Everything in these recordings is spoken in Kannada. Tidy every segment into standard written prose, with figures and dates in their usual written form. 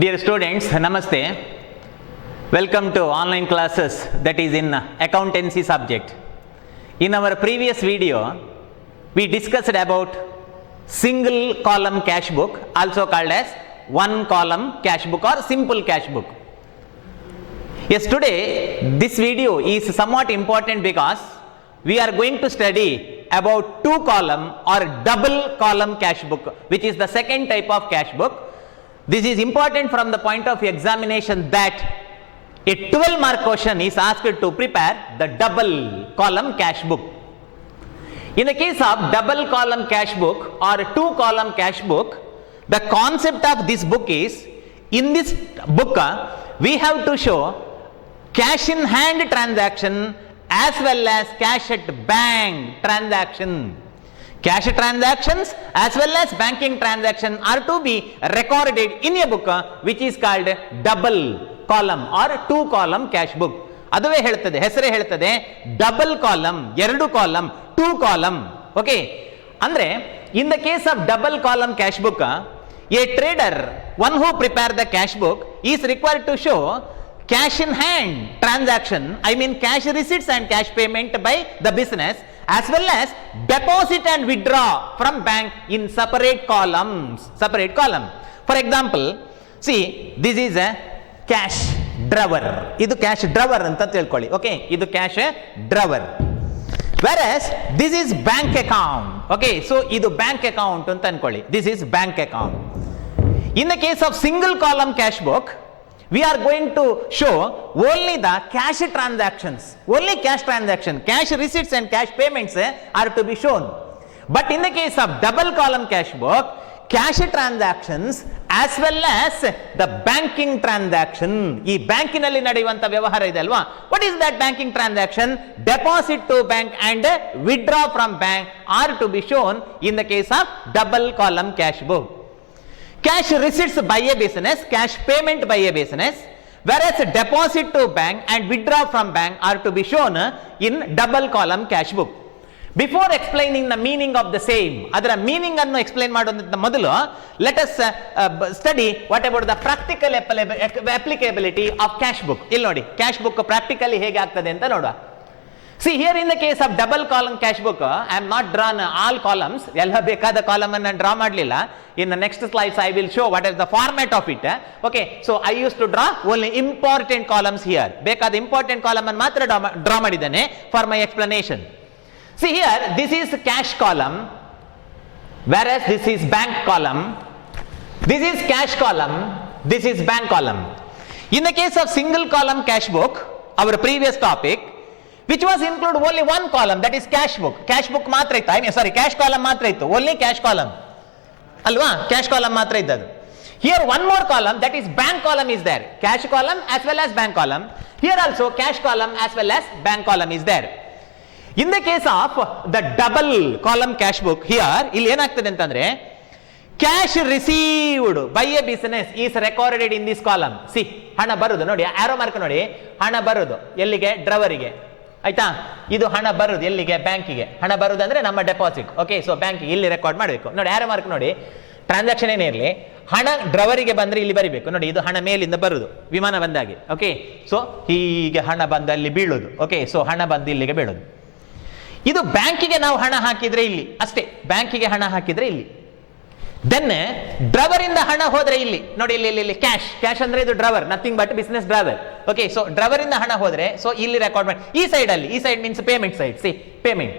Dear students, Namaste. Welcome to online classes that is in accountancy subject. In our previous video, we discussed about single column cash book, also called as one column cash book or simple cash book. Yes, today this video is somewhat important because we are going to study about two column or double column cash book, which is the second type of cash book. This is important from the point of examination that a 12-mark question is asked to prepare the double column cash book. In the case of double column cash book or two column cash book, the concept of this book is, in this book we have to show cash in hand transaction as well as cash at bank transaction. Cash transactions as well as banking transaction are to be recorded in a book which is called double column or two column cash book. ಅದುವೇ ಹೇಳ್ತದೆ, ಹೆಸರೇ ಹೇಳ್ತದೆ ಡಬಲ್ ಕಾಲಮ್, ಎರಡು ಕಾಲಮ್, ಟೂ ಕಾಲಮ್. ಓಕೆ, ಅಂದ್ರೆ in the case of double column cash book, a trader, one who prepare the cash book, is required to show cash in hand transaction, I mean cash receipts and cash payment by the business, as well as deposit and withdraw from bank in separate columns. Separate column. For example, see, this is a cash drawer. Idu cash drawer anta tilkolli. Okay, idu cash drawer. Whereas this is bank account. Okay, so idu bank account anta ankolli. This is bank account. In the case of single column cash book, we are going to show only the cash transactions, only cash transaction, cash receipts and cash payments are to be shown. But in the case of double column cash book, cash transactions as well as the banking transaction, ee bankinalli nadiyuvanta vyavahara ide alva, what is that banking transaction? Deposit to bank and withdraw from bank are to be shown in the case of double column cash book. Cash receipts by a business, cash payment by a business, whereas deposit to bank and withdraw from bank are to be shown in double column cash book. Before explaining the meaning of the same, adara meaning annu explain madodanta modulu, let us study what about the practical applicability of cash book. Illi nodi, cash book practically hege agtade anta noduva. See, here in the case of double column cash book, I am not drawn all columns. Ella bekada column anna draw madlilla. In the next slides I will show what is the format of it. Okay, so I used to draw only important columns here. Bekada important column annu matra draw madidane for my explanation. See here, this is cash column, whereas this is bank column. This is cash column, this is bank column. In the case of single column cash book, our previous topic, which was include only one column, that is cash book. Cash book matra ittu, I mean sorry, cash column matra ittu, only cash column. Alva, cash column matra iddadu. Here one more column, that is bank column is there. Cash column as well as bank column. Here also cash column as well as bank column is there. In the case of the double column cash book, here illi enagtade antandre, cash received by a business is recorded in this column. See, hana barudu nodi, arrow mark nodi, hana barudu ellige, drawerige. ಆಯ್ತಾ, ಇದು ಹಣ ಬರುದು ಎಲ್ಲಿಗೆ? ಬ್ಯಾಂಕಿಗೆ. ಹಣ ಬರುದು ಅಂದ್ರೆ ನಮ್ಮ ಡೆಪಾಸಿಟ್. ಓಕೆ, ಸೊ ಬ್ಯಾಂಕಿಗೆ ಇಲ್ಲಿ ರೆಕಾರ್ಡ್ ಮಾಡಬೇಕು. ನೋಡಿ ಆರೋ ಮಾರ್ಕ್ ನೋಡಿ, ಟ್ರಾನ್ಸಾಕ್ಷನ್ ಏನೇ ಇರಲಿ, ಹಣ ಡ್ರವರಿಗೆ ಬಂದ್ರೆ ಇಲ್ಲಿ ಬರಿಬೇಕು. ನೋಡಿ, ಇದು ಹಣ ಮೇಲಿಂದ ಬರುದು ವಿಮಾನ ಬಂದಾಗೆ. ಓಕೆ, ಸೊ ಹೀಗೆ ಹಣ ಬಂದು ಅಲ್ಲಿ ಬೀಳೋದು. ಓಕೆ, ಸೊ ಹಣ ಬಂದು ಇಲ್ಲಿಗೆ ಬೀಳೋದು. ಇದು ಬ್ಯಾಂಕಿಗೆ ನಾವು ಹಣ ಹಾಕಿದ್ರೆ ಇಲ್ಲಿ ಅಷ್ಟೇ, ಬ್ಯಾಂಕಿಗೆ ಹಣ ಹಾಕಿದ್ರೆ ಇಲ್ಲಿ. ದೆನ್ ಡ್ರವರ್ ಇಂದ ಹಣ ಹೋದ್ರೆ ಇಲ್ಲಿ ನೋಡಿ, ಇಲ್ಲಿ ಕ್ಯಾಶ್. ಕ್ಯಾಶ್ ಅಂದ್ರೆ ಇದು drawer, nothing but business drawer. Okay, so drawer ಇಂದ ಹಣ ಹೋದ್ರೆ ಸೊ ಇಲ್ಲಿ ರೆಕಾರ್ಡ್ ಮಾಡಿ. ಈ ಸೈಡ್ ಅಲ್ಲಿ, ಈ side means payment side. C, payment.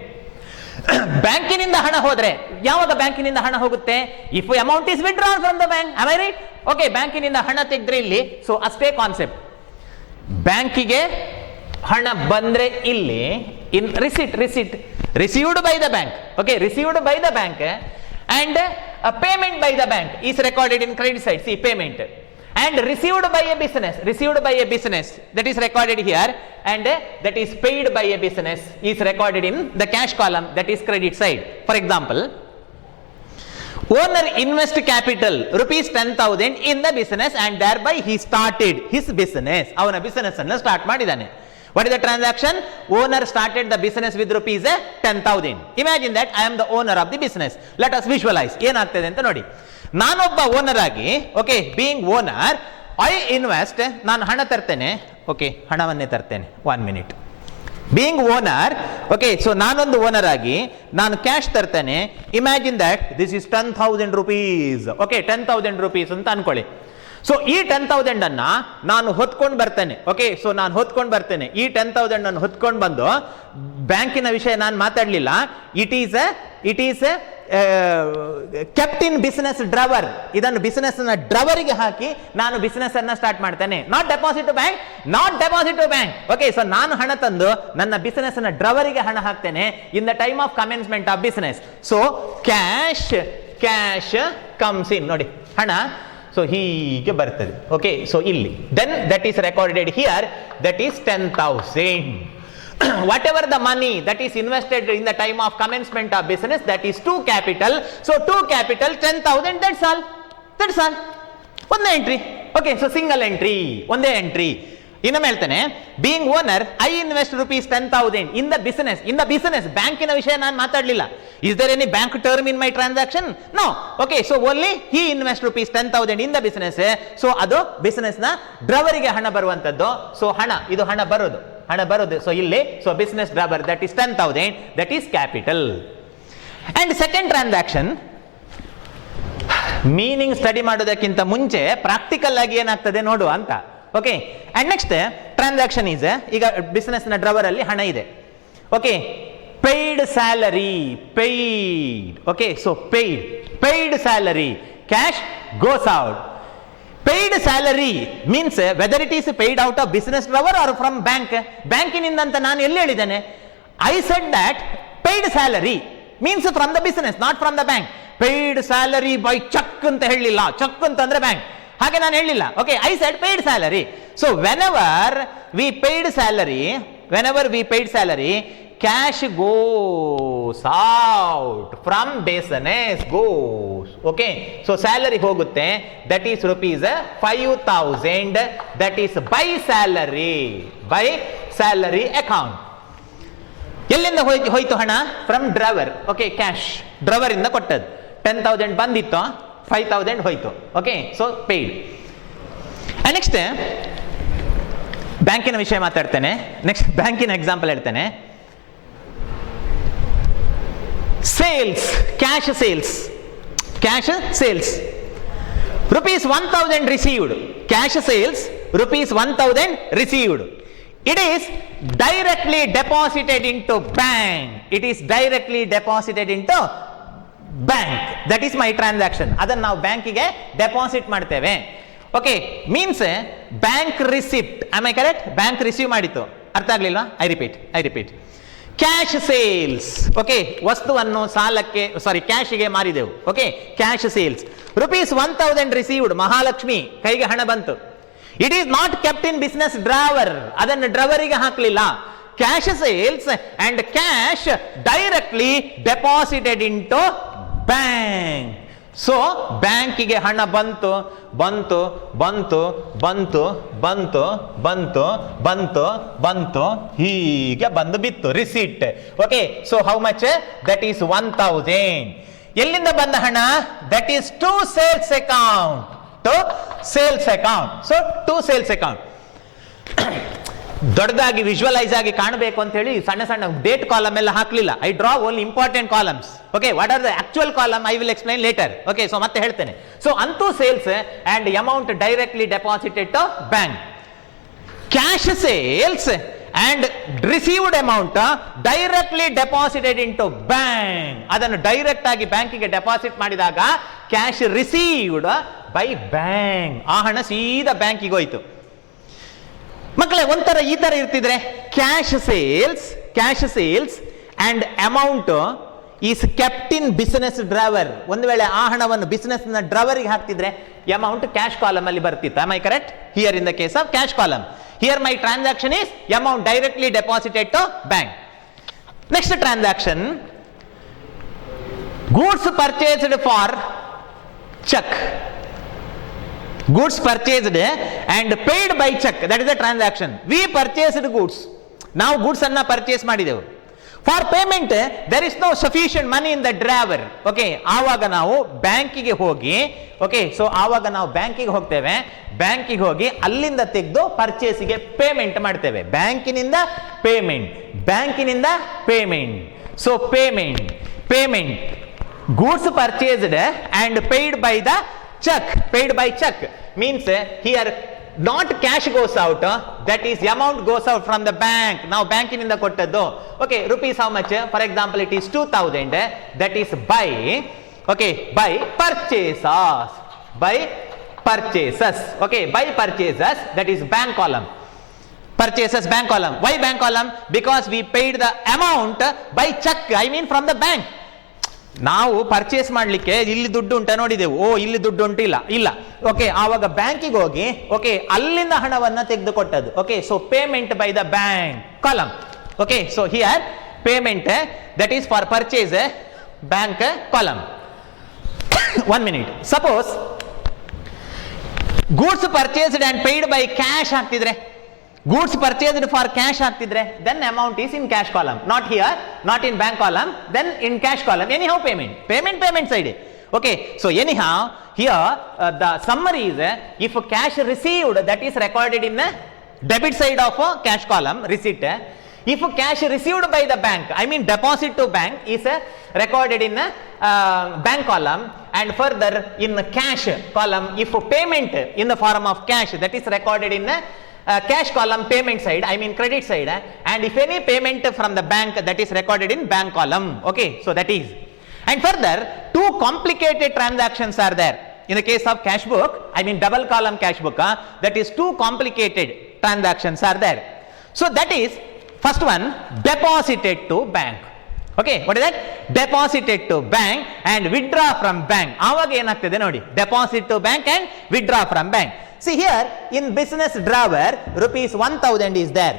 ಬ್ಯಾಂಕಿನಿಂದ ಹಣ ಹೋದ್ರೆ, ಯಾವಾಗ ಬ್ಯಾಂಕಿನಿಂದ ಹಣ ಹೋಗುತ್ತೆ? If amount is withdrawn from the bank, am I right? Okay, ಬ್ಯಾಂಕಿನಿಂದ ಹಣ ತೆಗೆದ್ರೆ ಇಲ್ಲಿ, ಸೊ ಅಷ್ಟೇ ಕಾನ್ಸೆಪ್ಟ್. ಬ್ಯಾಂಕಿಗೆ ಹಣ ಬಂದ್ರೆ ಇಲ್ಲಿ in receipt, received by the bank. Okay, received by the bank and a payment by the bank is recorded in credit side. See, payment and received by a business, that is recorded here, and that is paid by a business is recorded in the cash column, that is credit side. For example, owner invest capital rupees 10,000 in the business and thereby he started his business. ಅವನ business ಅನ್ನು ಸ್ಟಾರ್ಟ್ ಮಾಡಿದಾನೆ. What is the transaction? Owner started the business with rupees 10,000. Imagine that I am the owner of the business. Let us visualize. ಏನಾಗ್ತದೆ ಅಂತ ನೋಡಿ. ನಾನೊಬ್ಬ ಓನರ್ ಆಗಿ, okay, being owner, I invest, ನಾನು ಹಣ ತರ್ತೇನೆ, ಓಕೆ, ಹಣವನ್ನೇ ತರ್ತೇನೆ, 1 minute. Being owner, okay, so ನಾನೊಂದು ಓನರ್ ಆಗಿ ನಾನು ಕ್ಯಾಶ್ ತರ್ತೇನೆ. Imagine that this is 10,000 rupees. Okay, 10,000 rupees ಅಂತ ಅನ್ಕೊಳ್ಳಿ. ಸೊ ಈ 10,000 ಅನ್ನ ನಾನು ಹೊತ್ಕೊಂಡು ಬರ್ತೇನೆ. ಓಕೆ, ಸೊ ನಾನು ಹೊತ್ಕೊಂಡು ಬರ್ತೇನೆ. ಈ 10,000 ನಾನು ಹೊತ್ಕೊಂಡು ಬಂದು, ಬ್ಯಾಂಕಿನ ವಿಷಯ ನಾನು ಮಾತಾಡಲಿಲ್ಲ. It is kept in business drawer. ಇದನ್ನು ಬಿಸಿನೆಸ್ ನ ಡ್ರವರಿಗೆ ಹಾಕಿ ನಾನು ಬಿಸಿನೆಸ್ ಅನ್ನ ಸ್ಟಾರ್ಟ್ ಮಾಡ್ತೇನೆ. Not deposit to bank, not deposit to bank. Okay, so ನಾನು ಹಣ ತಂದು ನನ್ನ ಬಿಸಿನೆಸ್ ನ ಡ್ರವರಿಗೆ ಹಣ ಹಾಕ್ತೇನೆ in the time of commencement of business. So cash comes in. ನೋಡಿ, ಹಣ ಸೊ ಹೀಗೆ ಬರ್ತದೆ. ಓಕೆ, ಸೊ ಇಲ್ಲಿ then that is recorded here, that is 10,000. Whatever the money that is invested in the time of commencement of business, that is to capital. So to capital 10,000, that's all. ಒಂದೇ entry. Okay, so single entry, ಒಂದೇ ಎಂಟ್ರಿ. ಇನ್ನೊಮ್ಮೆ ಹೇಳ್ತೇನೆ, being owner I invest rupees 10,000 in the business. ಬ್ಯಾಂಕಿನ ವಿಷಯ ನಾನು ಮಾತಾಡಲಿಲ್ಲ. Is there any bank term in my transaction? No. Okay, so only he invest rupees 10,000 in the business. So ಅದು ಬಿಸಿನೆಸ್ ನ ಡ್ರವರಿಗೆ ಹಣ ಬರುವಂತದ್ದು. ಸೊ ಇದು ಹಣ ಬರೋದು. ಸೊ ಇಲ್ಲಿ, so business drawer, that is 10,000, that is capital. And second transaction, meaning study ಮಾಡೋದಕ್ಕಿಂತ ಮುಂಚೆ ಪ್ರಾಕ್ಟಿಕಲ್ ಆಗಿ ಏನಾಗ್ತದೆ ನೋಡುವ ಅಂತ. Okay, and next transaction is, ಈಗ ಬಿಸಿನೆಸ್ ನ ಡ್ರವರ್ ಅಲ್ಲಿ ಹಣ ಇದೆ. Okay, paid salary, paid. Okay, so paid salary, cash goes out. Paid salary means whether it is paid out of business drawer or from bank. ಬ್ಯಾಂಕಿನಿಂದ ಅಂತ ನಾನು ಎಲ್ಲಿ ಹೇಳಿದ್ದೇನೆ? I said that paid salary means from the business, not from the bank. Paid salary by cheque ಅಂತ ಹೇಳಲಿಲ್ಲ. ಚೆಕ್ ಅಂತಂದ್ರೆ ಬ್ಯಾಂಕ್, ಹಾಗೆ ನಾನು ಹೇಳಿಲ್ಲ. Okay, I said paid salary. So whenever we paid salary, cash goes out from business goes. Okay, so salary ಹೋಗುತ್ತೆ, that is rupees 5,000, that is by salary account. ಎಲ್ಲಿಂದ ಹೋಯ್ತು ಹಣ? From drawer. Okay, cash drawer ಇಂದ ಕೊಟ್ಟದ್ದು. 10,000 ಬಂದಿತ್ತು, 5,000 ಹೋಯ್ತು. Okay, so paid. ನೆಕ್ಸ್ಟ್ ಬ್ಯಾಂಕಿನ ವಿಷಯ ಮಾತಾಡ್ತೇನೆ. ನೆಕ್ಸ್ಟ್ ಬ್ಯಾಂಕಿನ ಎಕ್ಸಾಂಪಲ್ ಹೇಳ್ತೇನೆ. Sales, cash sales, rupees 1,000 received. Cash sales, rupees 1,000 received. It is directly deposited into bank. That is my transaction. ಅದನ್ನು ನಾವು ಬ್ಯಾಂಕಿಗೆ ಡೆಪಾಸಿಟ್ ಮಾಡ್ತೇವೆ. Okay, means bank receipt. Am I correct? Bank receive ಮಾಡಿತ್ತು. ಅರ್ಥ ಆಗ್ಲಿಲ್ವಾ? I repeat. Cash sales. Okay, ವಸ್ತುವನ್ನು ಕ್ಯಾಶಿಗೆ ಮಾರಿದೆವು. Okay, cash sales, rupees 1,000 received. Mahalakshmi ಕೈಗೆ ಹಣ ಬಂತು. It is not kept in business drawer, ಅದನ್ನು ಡ್ರವರಿಗೆ ಹಾಕಲಿಲ್ಲ. Cash sales and cash directly deposited into bank. So ಬ್ಯಾಂಕಿಗೆ ಹಣ ಬಂತು, ಹೀಗೆ ಬಂದು ಬಿತ್ತು, receipt. Okay, so how much? That is 1,000. ಎಲ್ಲಿಂದ ಬಂದ ಹಣ? That is to sales account. So to sales account. ದೊಡ್ಡದಾಗಿ ವಿಜುವಲೈಸ್ ಆಗಿ ಕಾಣಬೇಕು ಅಂತ ಹೇಳಿ ಸಣ್ಣ ಡೇಟ್ ಕಾಲಮ್ ಎಲ್ಲ ಹಾಕಲಿಲ್ಲ. I draw only important columns. Okay, what are the actual column I will explain later. Okay, so ಮತ್ತೆ ಹೇಳ್ತೇನೆ. ಸೊ ಅಂತೂ sales and amount directly deposited to bank. Cash sales and received amount directly deposited into bank. ಅದನ್ನು ಡೈರೆಕ್ಟ್ ಆಗಿ ಬ್ಯಾಂಕಿಗೆ ಡೆಪಾಸಿಟ್ ಮಾಡಿದಾಗ ಕ್ಯಾಶ್ ರಿಸೀವ್ಡ್ ಬೈ ಬ್ಯಾಂಕ್. ಆ ಹಣ ಸೀದಾ ಬ್ಯಾಂಕಿಗೆ ಹೋಯ್ತು. ಮಕ್ಕಳೇ, ಒಂಥರ ಈ ತರ ಇರ್ತಿದ್ರೆ cash sales and amount is kept in business drawer. ಒಂದು ವೇಳೆ ಆ ಹಣವನ್ನು ಬಿಸಿನೆಸ್ ನ ಡ್ರವರಿಗೆ ಹಾಕ್ತಿದ್ರೆ ಅಮೌಂಟ್ ಕ್ಯಾಶ್ ಕಾಲಮ್ ಅಲ್ಲಿ ಬರ್ತಿತ್ತು. Am I correct? Here in the case of cash column, here my transaction is amount directly deposited to bank. Next transaction, goods purchased for cheque. Goods purchased and paid by check. That is the transaction. We purchased goods. ನಾವು ಗೂಡ್ಸ್ ಅನ್ನ ಪರ್ಚೇಸ್ ಮಾಡಿದೆವು. For payment there is no sufficient money in the drawer. Okay, ಆವಾಗ ನಾವು ಬ್ಯಾಂಕಿಗೆ ಹೋಗಿ, ಓಕೆ, ಸೊ ಆವಾಗ ನಾವು ಬ್ಯಾಂಕಿಗೆ ಹೋಗ್ತೇವೆ. ಬ್ಯಾಂಕಿಗೆ ಹೋಗಿ ಅಲ್ಲಿಂದ ತೆಗೆದು ಪರ್ಚೇಸಿಗೆ ಪೇಮೆಂಟ್ ಮಾಡ್ತೇವೆ. ಬ್ಯಾಂಕಿನಿಂದ ಪೇಮೆಂಟ್, ಬ್ಯಾಂಕಿನಿಂದ payment. So payment goods purchased and paid by the check. Paid by check means here not cash goes out, that is amount goes out from the bank. Now bankininda kottaddu, okay, rupees how much? For example, it is 2000, that is by, okay, by purchases, by purchases, okay, by purchases, that is bank column. Purchases bank column. Why bank column? Because we paid the amount by check, I mean from the bank. ನಾವು ಪರ್ಚೇಸ್ ಮಾಡಲಿಕ್ಕೆ ಇಲ್ಲಿ ದುಡ್ಡು ಉಂಟ ನೋಡಿದೆವು, ಓ ಇಲ್ಲಿ ದುಡ್ಡು ಉಂಟಿಲ್ಲ, ಇಲ್ಲ, ಓಕೆ, ಆವಾಗ ಬ್ಯಾಂಕಿಗೆ ಹೋಗಿ, ಓಕೆ, ಅಲ್ಲಿಂದ ಹಣವನ್ನ ತೆಗೆದುಕೊಟ್ಟದ್ದು. Okay, so payment by the bank column. Okay, so here payment that is for purchase bank column. 1 minute. Suppose goods purchased and paid by cash ಆಗ್ತಿದ್ರೆ, goods purchased for cash ಆಗ್ತಿದ್ರೆ, then amount is in cash column, not here, not in bank column, then in cash column. Anyhow payment side. Okay, so anyhow here the summary is if cash received, that is recorded in the debit side of cash column, receipt. If cash received by the bank, I mean deposit to bank, is recorded in bank column. And further in cash column, if payment in the form of cash, that is recorded in cash column, payment side, I mean credit side. And if any payment from the bank, that is recorded in bank column. Okay, so that is. And further, two complicated transactions are there in the case of cash book, I mean double column cash book, that is two complicated transactions are there. So that is, first one, deposited to bank. Okay, what is that? Deposited to bank and withdraw from bank. ಆವಾಗ ಏನಾಗ್ತದೆ ನೋಡಿ, deposit to bank and withdraw from bank. See here in business drawer rupees 1000 is there.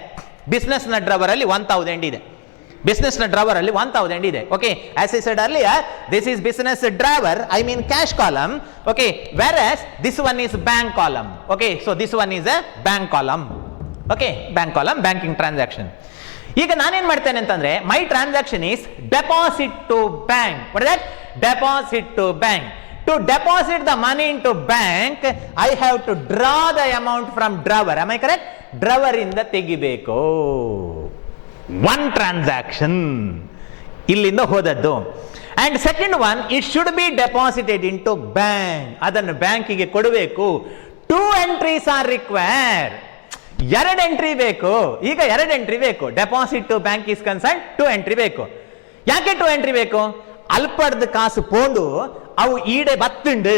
Business na drawer alli 1000 ಇದೆ. Business na drawer alli 1000 ಇದೆ. Okay, as I said earlier, this is business drawer, I mean cash column. Okay, whereas this one is bank column. Okay, so this one is a bank column. Okay, bank column, banking transaction. ಈಗ ನಾನೇನ್ ಮಾಡ್ತೇನೆ ಅಂತಂದ್ರೆ, my transaction is deposit to bank. What is that? Deposit to bank. To deposit the money into bank, I have to draw the amount from drawer. Am I correct? Drawer ಇಂದ ತೆಗಿಬೇಕು. One transaction. ಇಲ್ಲಿಂದ ಹೋದದ್ದು. And second one, it should be deposited into bank. ಅದನ್ನು ಬ್ಯಾಂಕಿಗೆ ಕೊಡಬೇಕು. 2 entries are required. 2 ಎಂಟ್ರಿ ಬೇಕು. ಈಗ 2 ಎಂಟ್ರಿ ಬೇಕು. Deposit to bank is concern 2 entry ಬೇಕು. ಯಾಕೆ 2 ಎಂಟ್ರಿ ಬೇಕು? ಅಲ್ಪಡ್ದ ಕಾಸು ಪೋಂಡು ಅವು ಈಡೆ ಬತ್ತುಂಡು.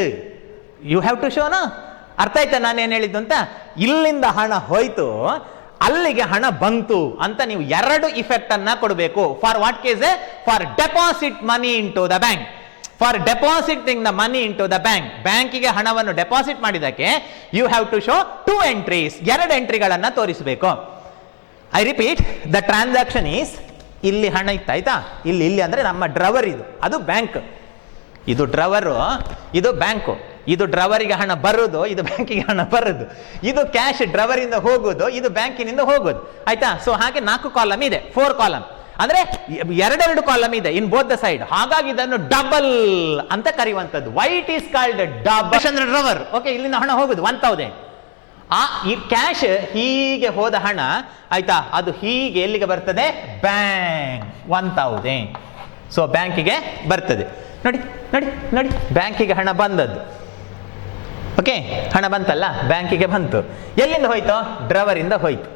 ಯು ಹ್ಯಾವ್ ಟು ಶೋನಾ. ಅರ್ಥ ಆಯ್ತಾ ನಾನೇನು ಹೇಳಿದ್ದು ಅಂತ? ಇಲ್ಲಿಂದ ಹಣ ಹೋಯ್ತು, ಅಲ್ಲಿಗೆ ಹಣ ಬಂತು ಅಂತ ನೀವು 2 ಇಫೆಕ್ಟ್ ಅನ್ನ ಕೊಡಬೇಕು. For what case? For deposit money in to the bank. For depositing the money in to the bank. ಬ್ಯಾಂಕಿಗೆ ಹಣವನ್ನು ಡೆಪಾಸಿಟ್ ಮಾಡಿದಕ್ಕೆ you have to show 2 entries. 2 ಎಂಟ್ರಿಗಳನ್ನ ತೋರಿಸಬೇಕು. I repeat, the transaction is, ಇಲ್ಲಿ ಹಣ ಇತ್ತು ಆಯ್ತಾ, ಇಲ್ಲಿ ಅಂದ್ರೆ ನಮ್ಮ ಡ್ರವರ್, ಇದು ಅದು ಬ್ಯಾಂಕ್, ಇದು ಡ್ರವರು, ಇದು ಬ್ಯಾಂಕು. ಇದು ಡ್ರವರಿಗೆ ಹಣ ಬರೋದು, ಇದು ಬ್ಯಾಂಕಿಗೆ ಹಣ ಬರೋದು. ಇದು ಕ್ಯಾಶ್ ಡ್ರವರಿಂದ ಹೋಗೋದು, ಇದು ಬ್ಯಾಂಕಿನಿಂದ ಹೋಗೋದು. ಆಯ್ತಾ? ಸೊ ಹಾಗೆ 4 ಕಾಲಮ್ ಇದೆ, 4 ಕಾಲಮ್ ಅಂದ್ರೆ 2 ಕಾಲಮ್ ಇದೆ ಇನ್ ಬೋತ್ ದ ಸೈಡ್. ಹಾಗಾಗಿ ಇದನ್ನು ಡಬಲ್ ಅಂತ ಕರೆಯುವಂಥದ್ದು. Why it is called double ಅಂದ್ರೆ ಡ್ರವರ್. ಓಕೆ, ಇಲ್ಲಿಂದ ಹಣ ಹೋಗುದು 1000. ಈ ಕ್ಯಾಶ್ ಹೀಗೆ ಹೋದ ಹಣ ಆಯ್ತಾ, ಅದು ಹೀಗೆ ಎಲ್ಲಿಗೆ ಬರ್ತದೆ? ಬ್ಯಾಂಕ್ 1000. ಸೊ ಬ್ಯಾಂಕಿಗೆ ಬರ್ತದೆ. ನೋಡಿ ನೋಡಿ ನೋಡಿ, ಬ್ಯಾಂಕಿಗೆ ಹಣ ಬಂದದ್ದು. ಓಕೆ, ಹಣ ಬಂತಲ್ಲ, ಬ್ಯಾಂಕಿಗೆ ಬಂತು. ಎಲ್ಲಿಂದ ಹೋಯ್ತು? ಡ್ರವರಿಂದ ಹೋಯ್ತು,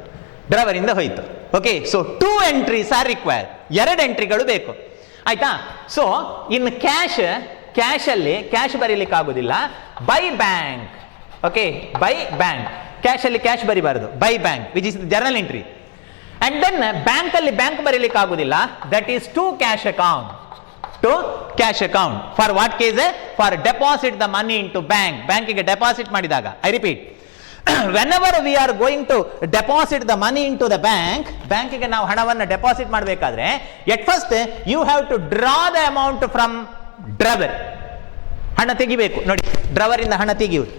ಡ್ರವರಿಂದ ಹೋಯ್ತು. Okay, so 2 entries are required. 2 ಎಂಟ್ರಿಗಳು ಬೇಕು. ಆಯ್ತಾ? ಸೊ ಇನ್ ಕ್ಯಾಶ್ ಅಲ್ಲಿ ಕ್ಯಾಶ್ ಬರೀಲಿಕ್ಕೆ ಆಗುದಿಲ್ಲ. By bank. Okay, by bank. Cash ಅಲ್ಲಿ ಕ್ಯಾಶ್ ಬರಿಬಾರದು, by bank which is journal entry. And then bank ಅಲ್ಲಿ ಬ್ಯಾಂಕ್ ಬರೀಲಿಕ್ಕೆ ಆಗುದಿಲ್ಲ, that is to cash account. To cash account. For what case? For deposit the money in to bank. ಬ್ಯಾಂಕಿಗೆ ಡೆಪಾಸಿಟ್ ಮಾಡಿದಾಗ. I repeat, whenever we are going to deposit the money into the bank, ಬ್ಯಾಂಕಿಗೆ ನಾವು ಹಣವನ್ನು ಡೆಪಾಸಿಟ್ ಮಾಡಬೇಕಾದ್ರೆ at first you have to draw the amount from drawer. ಹಣ ತೆಗಿಬೇಕು. ನೋಡಿ, ಡ್ರವರ್ ಇಂದ ಹಣ ತೆಗೆಯುವುದು.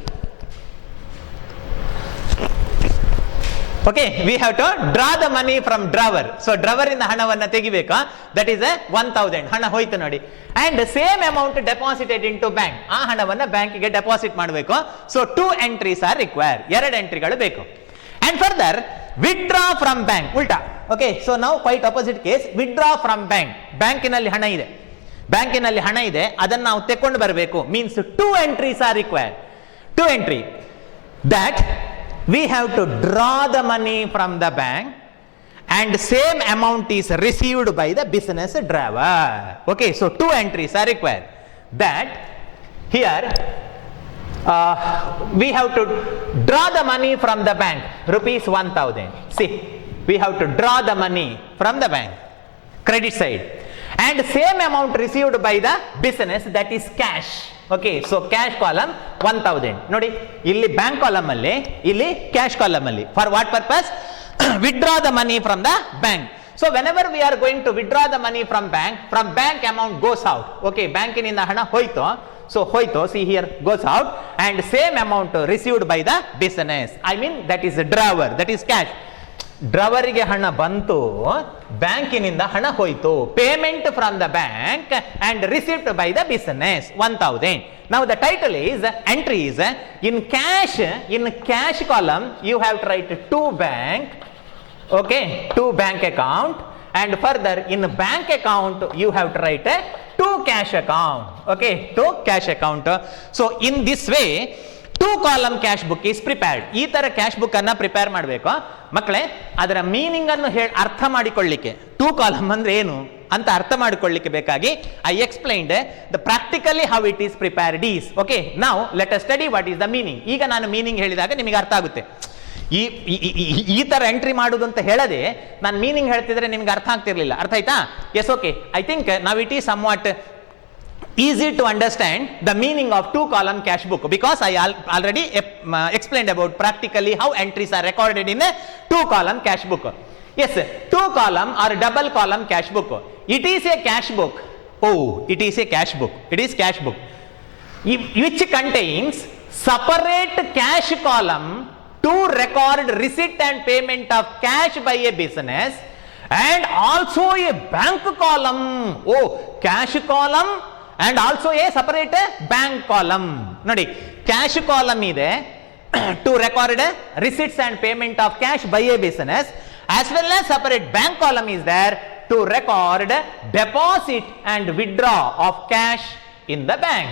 Okay, we have to draw the money from drawer. So drawer ಇಂದ ಹಣವನ್ನ ತೆಗಿಬೇಕಾ, ದಟ್ ಈಸ್ 1000 ಹಣ ಹೋಯ್ತು ನೋಡಿ. And same amount deposited in to bank, ಆ ಹಣವನ್ನ ಬ್ಯಾಂಕಿಗೆ ಡೆಪಾಸಿಟ್ ಮಾಡಬೇಕು. ಸೊ 2 ಎಂಟ್ರೀಸ್ ಆರ್ ರಿಕ್ವೈರ್, 2 ಎಂಟ್ರಿಗಳು ಬೇಕು. And further withdraw from bank, ಉಲ್ಟಾ. ಓಕೆ, ಸೊ ನಾವು quite opposite case, withdraw from bank. ಬ್ಯಾಂಕಿನಲ್ಲಿ ಹಣ ಇದೆ, ಅದನ್ನು ನಾವು ತೆಕ್ಕೊಂಡು ಬರಬೇಕು. Means 2 entries are required. 2 entry that we have to draw the money from the bank and same amount is received by the business drawer. Okay, so 2 entries are required. That here we have to draw the money from the bank, rupees 1000. See, we have to draw the money from the bank, credit side, and same amount received by the business, that is cash. Okay, so cash column 1000 ನೋಡಿ, ಇಲ್ಲಿ ಬ್ಯಾಂಕ್ ಕಾಲಮ್ ಅಲ್ಲಿ, ಇಲ್ಲಿ ಕ್ಯಾಶ್ ಕಾಲಮ್ ಅಲ್ಲಿ. For what purpose? Withdraw the money from the bank. So whenever we are going to withdraw the money from bank amount goes out. Okay, ಬ್ಯಾಂಕಿನಿಂದ ಹಣ ಹೋಯ್ತು, ಸೊ ಹೋಯ್ತು, see here goes out, and same amount received by the business, I mean that is drawer, that is cash. ಡ್ರವರಿಗೆ ಹಣ ಬಂತು, ಬ್ಯಾಂಕಿನಿಂದ ಹಣ ಹೋಯ್ತು, payment from the bank and receipt by the business 1000. Now the title is entry is in cash column you have to write to bank, okay, to bank account, and further in bank account you have to write to cash account, okay, to cash account. So in this way 2 column cash book is prepared. ಈ ತರ ಕ್ಯಾಶ್ ಬುಕ್ ಅನ್ನ ಪ್ರಿಪೇರ್ ಮಾಡಬೇಕು ಮಕ್ಕಳೇ. ಅದರ ಮೀನಿಂಗ್ ಅನ್ನು ಅರ್ಥ ಮಾಡಿಕೊಳ್ಳಿಕ್ಕೆ, 2 ಕಾಲಮ್ ಅಂದ್ರೆ ಏನು ಅಂತ ಅರ್ಥ ಮಾಡಿಕೊಳ್ಳಿಕ್ಕೆ ಬೇಕಾಗಿ I explained the practically how it is prepared is. Okay, now let us study what is the meaning. ಈಗ ನಾನು ಮೀನಿಂಗ್ ಹೇಳಿದಾಗ ನಿಮಗೆ ಅರ್ಥ ಆಗುತ್ತೆ. ಈ ತರ ಎಂಟ್ರಿ ಮಾಡುದು ಅಂತ ಹೇಳದೆ ನಾನು ಮೀನಿಂಗ್ ಹೇಳ್ತಿದ್ರೆ ನಿಮ್ಗೆ ಅರ್ಥ ಆಗ್ತಿರ್ಲಿಲ್ಲ. ಅರ್ಥ ಆಯ್ತಾ? Yes, okay, I think now it is somewhat easy to understand the meaning of 2 column cash book, because I already explained about practically how entries are recorded in a 2 column cash book. Yes, 2 column or double column cash book. It is a cash book. Oh, it is a cash book. It is cash book which contains separate cash column to record receipt and payment of cash by a business, and also a bank column. Oh, cash column and also a separate bank column. ನೋಡಿ, ಕ್ಯಾಶ್ ಕಾಲಮ್ ಇದೆ to record receipts and payment of cash by a business, as well as separate bank column is there to record deposit and withdraw of cash in the bank.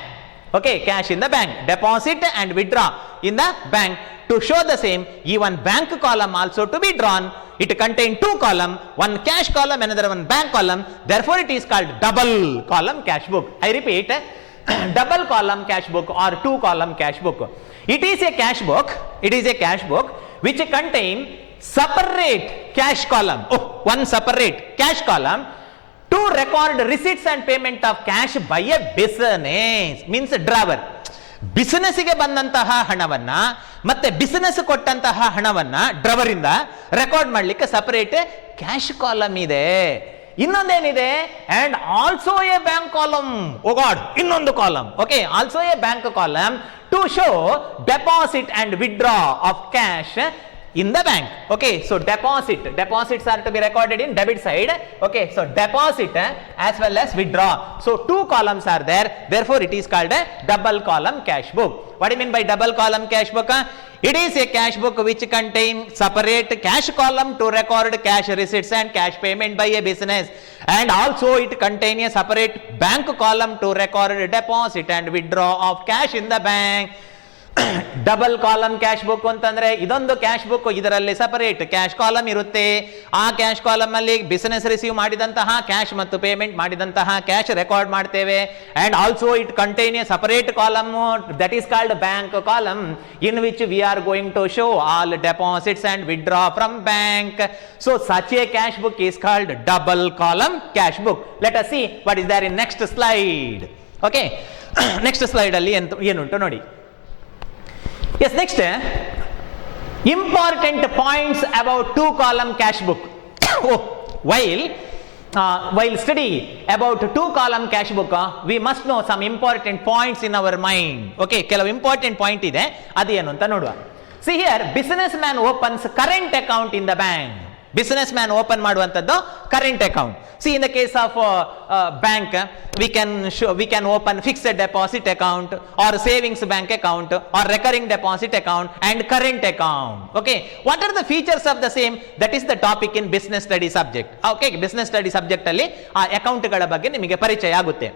Okay, cash in the bank, deposit and withdraw in the bank. To show the same, even bank column also to be drawn. It contains 2 column, one cash column, another one bank column. Therefore, it is called double column cash book. I repeat, double column cash book or 2 column cash book. It is a cash book. It is a cash book which contains separate cash column. Oh, one separate cash column to record receipts and payment of cash by a business. Means drawer. ಬಿಸಿನೆಸ್ಗೆ ಬಂದಂತಹ ಹಣವನ್ನ ಮತ್ತೆ ಬಿಸಿನೆಸ್ ಕೊಟ್ಟಂತಹ ಹಣವನ್ನ ಡ್ರವರ್ ಇಂದ ರೆಕಾರ್ಡ್ ಮಾಡ್ಲಿಕ್ಕೆ ಸಪರೇಟ್ ಕ್ಯಾಶ್ ಕಾಲಮ್ ಇದೆ. ಇನ್ನೊಂದೇನಿದೆ, and also a bank column. Oh god, ಇನ್ನೊಂದು column. Okay, also a bank column to show deposit and withdraw of cash in the bank. Okay, so deposits are to be recorded in debit side. Okay, so deposit as well as withdraw. So 2 columns are there, therefore it is called a double column cash book. What do you mean by double column cash book? It is a cash book which contains separate cash column to record cash receipts and cash payment by a business, and also it contains a separate bank column to record deposit and withdraw of cash in the bank. Double column cash book ಅಂತಂದ್ರೆ ಇದೊಂದು ಕ್ಯಾಶ್ ಬುಕ್, ಇದರಲ್ಲಿ ಸಪರೇಟ್ ಕ್ಯಾಶ್ ಕಾಲಮ್ ಇರುತ್ತೆ. ಆ ಕ್ಯಾಶ್ ಕಾಲಮ್ ಅಲ್ಲಿ ಬಿಸಿನೆಸ್ ರಿಸೀವ್ ಮಾಡಿದಂತಹ ಕ್ಯಾಶ್ ಮತ್ತು ಪೇಮೆಂಟ್ ಮಾಡಿದಂತಹ ಕ್ಯಾಶ್ ರೆಕಾರ್ಡ್ ಮಾಡ್ತೇವೆ. And also it contain a separate column that is called bank column, in which we are going to show all deposits and withdraw from bank. So such a cash book is called double column cash book. Let us see what is there in next slide. Okay, next slide ಅಲ್ಲಿ ಏನುಂಟು ನೋಡಿ. Yes, next, important points about 2 column cash book. While study about 2 column cash book, we must know some important points in our mind. Okay, ಕೆಲವು important point ಇದೆ, ಅದು ಏನು ಅಂತ ನೋಡುವ. See here business man opens current account in the bank. Business man open ಮಾಡುವಂತದ್ದು current account. See in the case of bank we can open fixed deposit account or savings bank account or recurring deposit account and current account. Okay, what are the features of the same? That is the topic in business study subject. Okay, business study subject ಅಲ್ಲಿ ಆ ಅಕೌಂಟ್ ಗಳ ಬಗ್ಗೆ ನಿಮಗೆ ಪರಿಚಯ ಆಗುತ್ತೆ.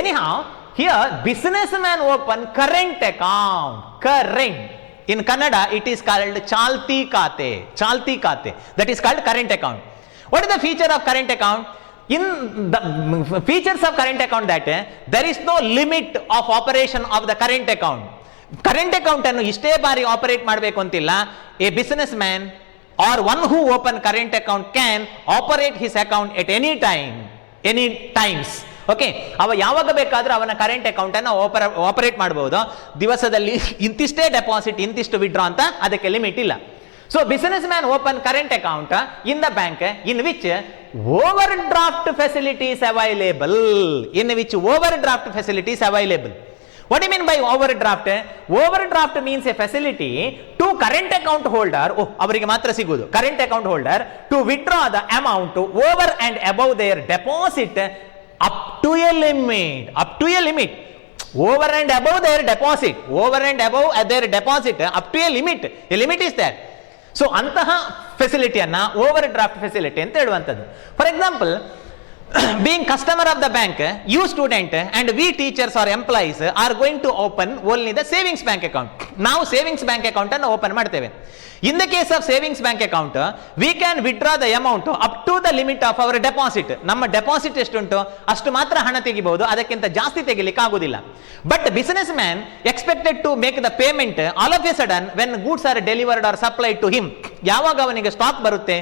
Anyhow, here businessman open current account. Current in Kannada it is called ಚಾಲ್ತಿ ಖಾತೆ. ಚಾಲ್ತಿ ಖಾತೆ, that is called current account. What is the feature of current account? In the features of current account that there is no limit of operation of the current account. Current account ಅನ್ನು ಇಷ್ಟೇ ಬಾರಿ ಆಪರೇಟ್ ಮಾಡಬೇಕು ಅಂತಿಲ್ಲ. A businessman or one who open current account can operate his account at any time, any times. Okay, ಅವ ಯಾವಾಗ ಬೇಕಾದ್ರೂ ಅವನ ಕರೆಂಟ್ ಅಕೌಂಟ್ ಅನ್ನು ಆಪರೇಟ್ ಮಾಡಬಹುದು. ದಿವಸದಲ್ಲಿ ಇಂತಿಷ್ಟೇ ಡೆಪಾಸಿಟ್, ಇಂತಿಷ್ಟು ವಿಡ್ರಾ ಅಂತ ಅದಕ್ಕೆ ಲಿಮಿಟ್ ಇಲ್ಲ. So businessman open current account in the bank in which overdraft facilities available. In which overdraft facilities available. What do you mean by overdraft? Overdraft means a facility to current account holder. ಅವರಿಗೆ ಮಾತ್ರ ಸಿಗುವುದು. Current account holder to withdraw the amount over and above their deposit up to a limit. Up to a limit. Over and above their deposit. Over and above their deposit up to a limit. A limit is there. So ಅಂತಹ ಫೆಸಿಲಿಟಿಯನ್ನ ಓವರ್ ಡ್ರಾಫ್ಟ್ ಫೆಸಿಲಿಟಿ ಅಂತ ಹೇಳುವಂಥದ್ದು. For example, being customer of the bank, you student and we teachers or employees are going to open only the savings bank account. ನಾವು ಸೇವಿಂಗ್ಸ್ ಬ್ಯಾಂಕ್ ಅಕೌಂಟ್ ಅನ್ನು ಓಪನ್ ಮಾಡ್ತೇವೆ. In the case of savings bank account, we can withdraw the amount up to the limit of our deposit. ನಮ್ಮ ಡೆಪಾಸಿಟ್ ಎಷ್ಟುಂಟು ಅಷ್ಟು ಮಾತ್ರ ಹಣ ತೆಗಿಬಹುದು, ಅದಕ್ಕಿಂತ ಜಾಸ್ತಿ ತೆಗಿಲಿಕ್ಕೆ ಆಗುದಿಲ್ಲ. But business man expected to make the payment all of a sudden when goods are delivered or supplied to him. ಯಾವಾಗ ಅವನಿಗೆ ಸ್ಟಾಕ್ ಬರುತ್ತೆ,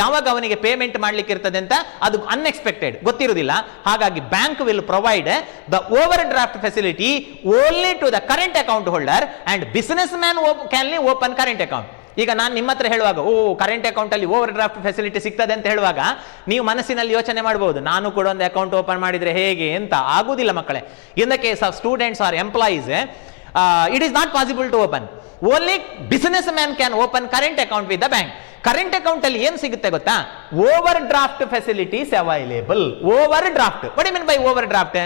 ಯಾವಾಗ ಅವನಿಗೆ ಪೇಮೆಂಟ್ ಮಾಡ್ಲಿಕ್ಕೆ ಇರ್ತದೆ ಅಂತ ಅದು ಅನ್ಎಕ್ಸ್ಪೆಕ್ಟೆಡ್, ಗೊತ್ತಿರುವುದಿಲ್ಲ. ಹಾಗಾಗಿ bank will provide the overdraft facility only to the current account holder and business man can open current account. ಈಗ ನಾನು ನಿಮ್ಮ ಹತ್ರ ಹೇಳುವಾಗ ಕರೆಂಟ್ ಅಕೌಂಟ್ ಅಲ್ಲಿ ಓವರ್ ಡ್ರಾಫ್ಟ್ ಫೆಸಿಲಿಟಿ ಸಿಗ್ತದೆ ಅಂತ ಹೇಳುವಾಗ ನೀವು ಮನಸ್ಸಿನಲ್ಲಿ ಯೋಚನೆ ಮಾಡಬಹುದು, ನಾನು ಕೂಡ ಒಂದು ಅಕೌಂಟ್ ಓಪನ್ ಮಾಡಿದ್ರೆ ಹೇಗೆ ಅಂತ. ಆಗುದಿಲ್ಲ ಮಕ್ಕಳೇ. In the case of students or employees it is not possible to open. Only business man can open current account with the bank. Current account ಅಲ್ಲಿ ಏನ್ ಸಿಗುತ್ತೆ ಗೊತ್ತಾ? Overdraft facilities available. Overdraft, what you mean by overdraft?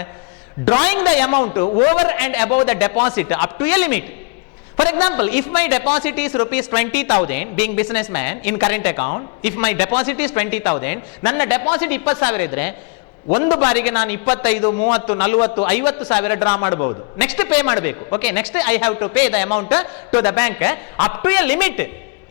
Drawing the amount over and above the deposit up to a limit. For example, if my deposit is rupees 20,000, being businessman in current account, if my deposit is 20,000, ನನ್ನ ಡೆಪಾಸಿಟ್ 20,000 ಇದ್ರೆ ಒಂದು ಬಾರಿಗೆ ನಾನು 25, 30, 40, 50,000 ಡ್ರಾ ಮಾಡಬಹುದು. ನೆಕ್ಸ್ಟ್ ಪೇ ಮಾಡಬೇಕು. Okay, next I have to pay the amount to the bank up to a limit.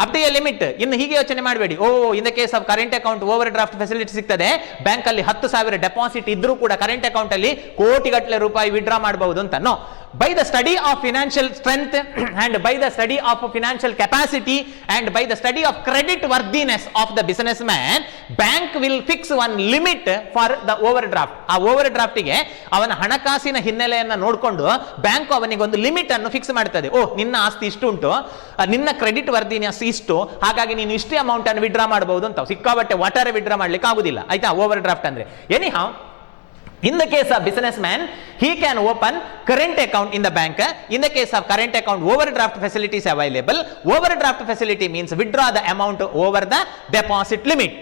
Up to a limit. ಇನ್ನು ಹೀಗೆ ಯೋಚನೆ ಮಾಡಬೇಡಿ, in the case of current account overdraft facility ಸಿಗ್ತದೆ, ಬ್ಯಾಂಕ್ ಅಲ್ಲಿ 10,000 ಡೆಪಾಸಿಟ್ ಇದ್ರೂ ಕೂಡ ಕರೆಂಟ್ ಅಕೌಂಟ್ ಅಲ್ಲಿ ಕೋಟಿಗಟ್ಟಲೆ ರೂಪಾಯಿ ವಿಡ್ರಾ ಮಾಡಬಹುದು ಅಂತ. No, by the study of financial strength and by the study of financial capacity and by the study of credit worthiness of the businessman, bank will fix one limit for the overdraft. ಆ ಓವರ್ ಡ್ರಾಫ್ಟ್ ಗೆ ಅವನ ಹಣಕಾಸಿನ ಹಿನ್ನೆಲೆಯನ್ನ ನೋಡಿಕೊಂಡು ಬ್ಯಾಂಕ್ ಅವನಿಗೆ ಒಂದು ಲಿಮಿಟ್ ಅನ್ನು ಫಿಕ್ಸ್ ಮಾಡ್ತದೆ. ನಿನ್ನ ಆಸ್ತಿ ಇಷ್ಟು ಉಂಟು, ನಿನ್ನ ಕ್ರೆಡಿಟ್ ವರ್ದಿನೆಸ್ ಇಷ್ಟು, ಹಾಗಾಗಿ ನೀನು ಇಷ್ಟೇ ಅಮೌಂಟ್ ಅನ್ನು ವಿಡ್ರಾ ಮಾಡಬಹುದು ಅಂತ. ಸಿಕ್ಕಾಬಟ್ಟೆ ಒಟ್ಟಾರೆ ವಿಡ್ರಾ ಮಾಡ್ಲಿಕ್ಕೆ ಆಗುದಿಲ್ಲ, ಆಯ್ತಾ? ಓವರ್ ಡ್ರಾಫ್ಟ್ ಅಂದ್ರೆ anyhow, in the case of businessman, he can open current account in the bank. In the case of current account, overdraft facility is available. Overdraft facility means withdraw the amount over the deposit limit.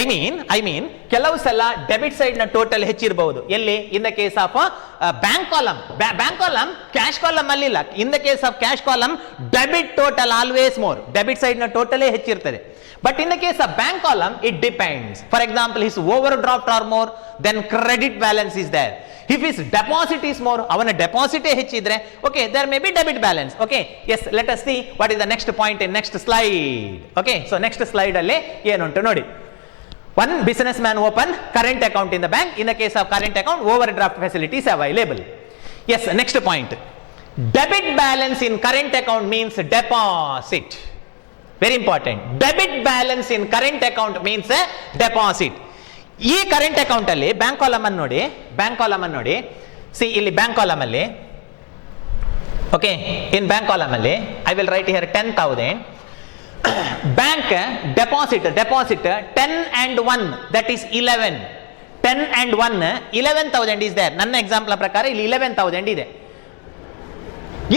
I mean ಕೆಲವು ಸಲ ಡೆಬಿಟ್ ಸೈಡ್ ನ ಟೋಟಲ್ ಹೆಚ್ಚಿರಬಹುದು. ಎಲ್ಲಿ? ಇನ್ the case of bank column. Bank column cash column ಅಲ್ಲಿ ಇಲ್ಲ. ಇನ್ the case of cash column debit total always more. Debit side ನ ಟೋಟಲೇ ಹೆಚ್ಚಿರ್ತದೆ. But in the case of bank column, it depends. For example, his overdraft are more, then credit balance is there. If his deposit is more, avana deposit ಹೆಚ್ಚಿದ್ರೆ, okay, there may be debit balance. Okay, yes, let us see what is the next point in next slide. Okay, so next slide ಅಲ್ಲಿ ಏನುಂಟು ನೋಡಿ. One businessman open current account in the bank. In the case of current account, overdraft facilities available. Yes, next point. Debit balance in current account means deposit. Very important. Debit balance in current account means deposit. ಈ ಕರೆಂಟ್ ಅಕೌಂಟ್ ಅಲ್ಲಿ ಬ್ಯಾಂಕ್ ಕಾಲಮ್ ಅನ್ನು ನೋಡಿ, ಬ್ಯಾಂಕ್ ಕಾಲಮ್ ಅನ್ನು ನೋಡಿ. ಸಿ ಇಲ್ಲಿ ಬ್ಯಾಂಕ್ ಕಾಲಮ್ ಅಲ್ಲಿ, ಓಕೆ, ಇನ್ ಬ್ಯಾಂಕ್ ಕಾಲಮ್ ಅಲ್ಲಿ I will write here 10,000. Bank deposit 10 and 1, that is 11. 10 and 1, 11,000 is there. ನನ್ನ ಎಕ್ಸಾಂಪಲ್ ಪ್ರಕಾರ ಇಲ್ಲಿ 11,000 ಇದೆ.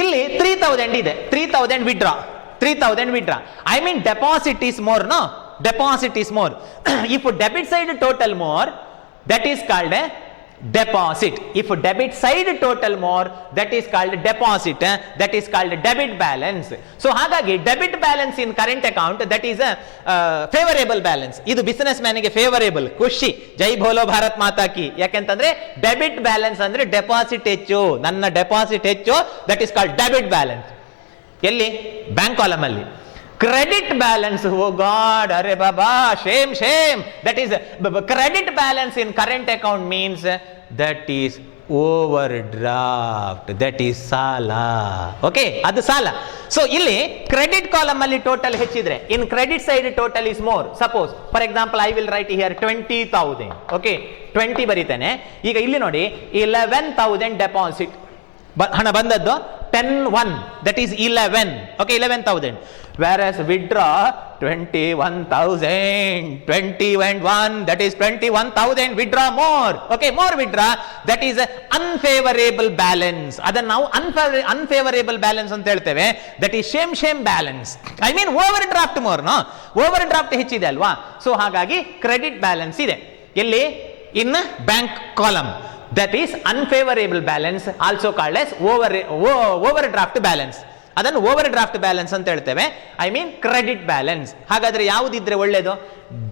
ಇಲ್ಲಿ 3,000 ಇದೆ. 3,000 withdraw. 3000 withdraw. I mean deposit is more, no? Deposit is more. If debit side total more, that is called a deposit. If debit side total more, that is called deposit. That is called debit balance. So ಹಾಗಾಗಿ debit balance in current account that is favourable balance. ಇದು ಬಿಸಿನೆಸ್ ಮ್ಯಾನಿಗೆ ಫೇವರೇಬಲ್, ಖುಷಿ, ಜೈ ಬೋಲೋ ಭಾರತ್ ಮಾತಾ ಕಿ. ಯಾಕೆಂತಂದ್ರೆ ಡೆಬಿಟ್ ಬ್ಯಾಲೆನ್ಸ್ ಅಂದ್ರೆ ಡೆಪಾಸಿಟ್ ಹೆಚ್ಚು, ನನ್ನ ಡೆಪಾಸಿಟ್ ಹೆಚ್ಚು, that is called debit balance. ಎಲ್ಲಿ? ಬ್ಯಾಂಕ್ ಕಾಲಮ್ ಅಲ್ಲಿ. ಕ್ರೆಡಿಟ್ ಬ್ಯಾಲೆನ್ಸ್, ಓ ಗಾಡ್, ಅರೆ ಬಾಬಾ, shame shame. That is credit balance in current account means that is over draft, that is ಸಾಲ. ಓಕೆ, ಅದು ಸಾಲ. ಸೊ ಇಲ್ಲಿ ಕ್ರೆಡಿಟ್ ಕಾಲಮ್ ಅಲ್ಲಿ ಟೋಟಲ್ ಹೆಚ್ಚಿದ್ರೆ in credit side total is more. Suppose for example I will write here 20,000. Okay, 20 ಬರೀತೇನೆ. ಈಗ ಇಲ್ಲಿ ನೋಡಿ 11,000 ಡೆಪಾಸಿಟ್ ಹಣ ಬಂದದ್ದು, 10,1 that is 11. Okay, 11,000. Whereas withdraw 21,000, 20,1 that is 21,000. Withdraw more. Okay, more withdraw, that is unfavorable balance. ಅದನ್ನ ನಾವು unfavorable balance ಅಂತ ಹೇಳ್ತೇವೆ. That is shame balance. I mean overdraft more, no? Overdraft ಹೆಚ್ಚಿದೆ ಅಲ್ವಾ? ಸೊ ಹಾಗಾಗಿ ಕ್ರೆಡಿಟ್ ಬ್ಯಾಲೆನ್ಸ್ ಇದೆ ಎಲ್ಲಿ? ಇನ್ bank column. That is unfavorable balance, also called as overdraft balance. ಅದನ್ನು ಓವರ್ಡ್ರಾಫ್ಟ್ ಬ್ಯಾಲೆನ್ಸ್ ಅಂತ ಹೇಳ್ತೇವೆ. I mean credit balance. ಹಾಗಾದ್ರೆ ಯಾವುದಿದ್ರೆ ಒಳ್ಳೇದು?